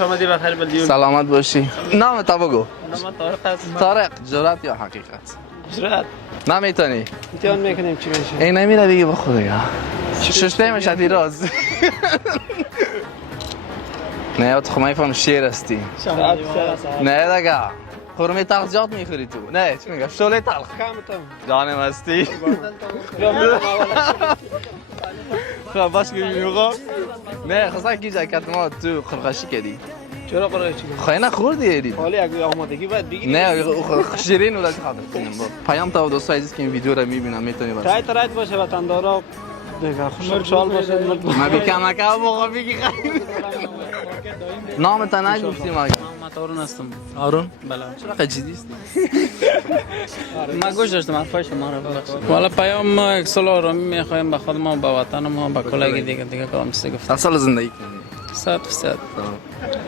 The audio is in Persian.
خوش آمدی بخیر بلیون. سلامت باشی. نام تا بگو. نام طارق است. طارق، جرأت یا حقیقت؟ جرأت. نمیتونی. امتحان میکنیم چی میشه. این نمیره دیگه با خودیا. ششته میشه دیروز. نه تو خمای فهم شیر هستی. نه دیگه. خورمی تلخ زیاد میخوری تو. نه چی میگم شوله تلخ. جانم هستی. خب باش ببینیم خب. نه خاصا کی جاکت ما تو خرخشی کردی. چرا قراره چی؟ خواهی نخوردی ایدی. حالی اگه آمادگی باید بگیری. نه شیرین ولی خاطر کنیم با. پیام تا دوستای عزیز که این ویدیو رو میبینن میتونی واسه. رایت باشه وطندارا. دیگه خوشحال باشه. ما بیکم که موقع بگی خیلی. نام تا نگفتیم آقا. من آرون هستم. آرون؟ بله. چرا جدی هستی؟ من گوش داشتم حرفای شما رو ببخشید. والا پیام ما یک سال آرامی میخوایم به خود ما به وطن ما به کلاگی دیگه کارم چیزی گفتم. سال زندگی کنی. 100%.